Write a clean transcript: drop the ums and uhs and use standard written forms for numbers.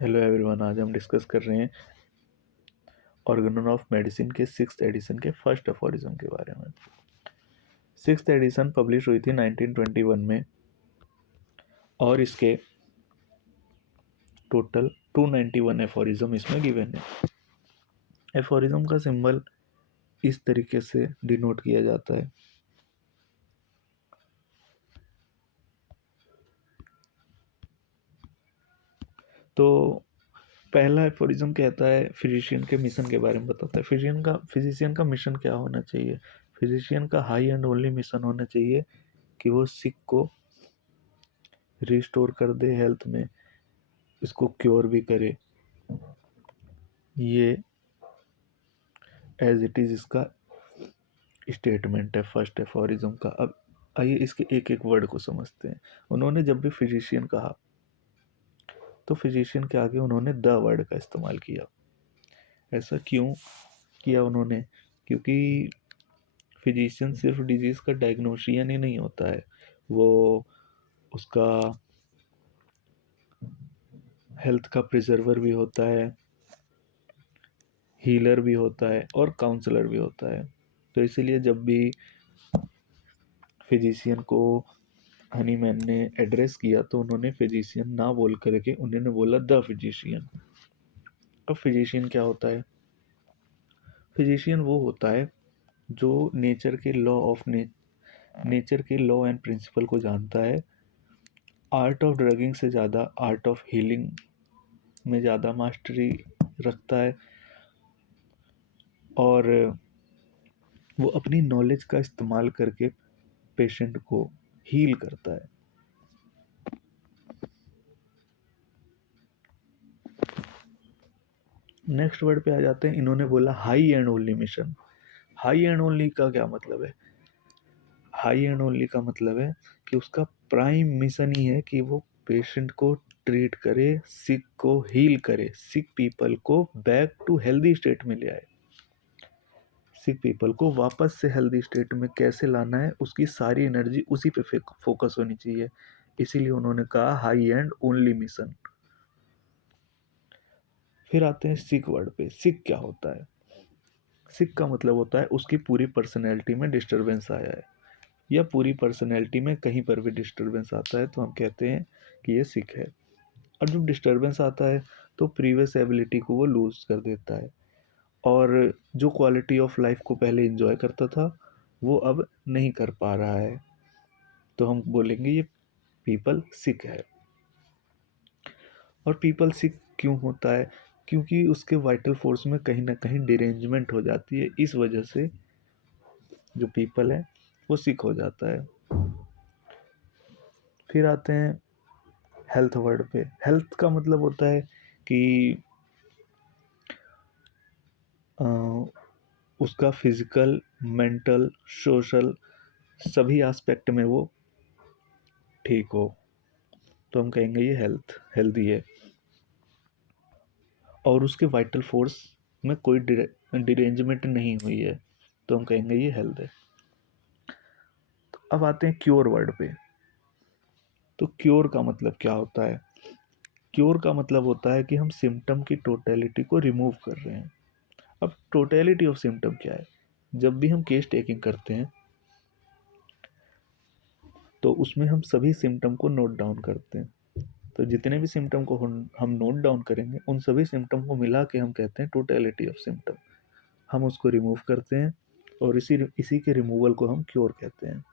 Hello everyone, आज हम discuss कर रहे हैं ऑर्गेनन ऑफ मेडिसिन के सिक्स्थ एडिशन के फर्स्ट अफोरिज्म के बारे में। सिक्स्थ एडिशन पब्लिश हुई थी 1921 में और इसके टोटल 291 एफोरिज्म इसमें गिवन है। एफोरिज्म का सिंबल इस तरीके से डिनोट किया जाता है। तो पहला एफोरिज्म कहता है, फिजिशियन के मिशन के बारे में बताता है। फिजिशियन का मिशन क्या होना चाहिए? फिजिशियन का हाई एंड ओनली मिशन होना चाहिए कि वो सिक को रिस्टोर कर दे हेल्थ में, इसको क्योर भी करे। ये एज इट इज़ इसका स्टेटमेंट है फर्स्ट एफोरिज्म का। अब आइए इसके एक एक वर्ड को समझते हैं। उन्होंने जब भी फिजिशियन कहा तो फिजिशियन के आगे उन्होंने द वर्ड का इस्तेमाल किया। ऐसा क्यों किया उन्होंने? क्योंकि फिजिशियन सिर्फ डिजीज़ का डायग्नोशियन ही नहीं होता है, वो उसका हेल्थ का प्रिजर्वर भी होता है, हीलर भी होता है और काउंसलर भी होता है। तो इसीलिए जब भी फिजिशियन को हनीमैन ने एड्रेस किया तो उन्होंने फिजिशियन ना बोल करके उन्होंने बोला द फिजिशियन। अब फिजिशियन क्या होता है? फिजिशियन वो होता है जो नेचर के लॉ एंड प्रिंसिपल को जानता है, आर्ट ऑफ ड्रगिंग से ज़्यादा आर्ट ऑफ हीलिंग में ज़्यादा मास्टरी रखता है और वो अपनी नॉलेज का इस्तेमाल करके पेशेंट को हील करता है। नेक्स्ट वर्ड पे आ जाते हैं। इन्होंने बोला high and only mission. High and only का क्या मतलब है? हाई एंड ओनली का मतलब है कि उसका प्राइम मिशन ही है कि वो पेशेंट को ट्रीट करे, सिक को हील करे, सिक पीपल को बैक टू हेल्दी स्टेट में ले आए। सिक पीपल को वापस से हेल्दी स्टेट में कैसे लाना है, उसकी सारी एनर्जी उसी पे फोकस होनी चाहिए। इसीलिए उन्होंने कहा हाई एंड ओनली मिशन। फिर आते हैं सिक वर्ड पे। सिक क्या होता है? सिक का मतलब होता है उसकी पूरी पर्सनैलिटी में डिस्टरबेंस आया है, या पूरी पर्सनैलिटी में कहीं पर भी डिस्टरबेंस आता है तो हम कहते हैं कि ये सिक है। और जब डिस्टरबेंस आता है तो प्रीवियस एबिलिटी को वो लूज कर देता है और जो क्वालिटी ऑफ लाइफ को पहले इंजॉय करता था वो अब नहीं कर पा रहा है, तो हम बोलेंगे ये पीपल सिक है। और पीपल सिक क्यों होता है? क्योंकि उसके वाइटल फोर्स में कहीं ना कहीं डिरेंजमेंट हो जाती है, इस वजह से जो पीपल है वो सिक हो जाता है। फिर आते हैं हेल्थ वर्ड पे। हेल्थ का मतलब होता है कि उसका फिजिकल, मेंटल, सोशल सभी एस्पेक्ट में वो ठीक हो, तो हम कहेंगे ये हेल्दी है। और उसके वाइटल फोर्स में कोई डिरेंजमेंट नहीं हुई है, तो हम कहेंगे ये हेल्थ है। तो अब आते हैं क्योर वर्ड पे। तो क्योर का मतलब क्या होता है? क्योर का मतलब होता है कि हम सिम्टम की टोटलिटी को रिमूव कर रहे हैं। अब टोटलिटी ऑफ सिम्टम क्या है? जब भी हम केस टेकिंग करते हैं तो उसमें हम सभी सिम्टम को नोट डाउन करते हैं। तो जितने भी सिम्टम को हम नोट डाउन करेंगे उन सभी सिम्टम को मिला के हम कहते हैं टोटलिटी ऑफ सिम्टम। हम उसको रिमूव करते हैं और इसी इसी के रिमूवल को हम क्योर कहते हैं।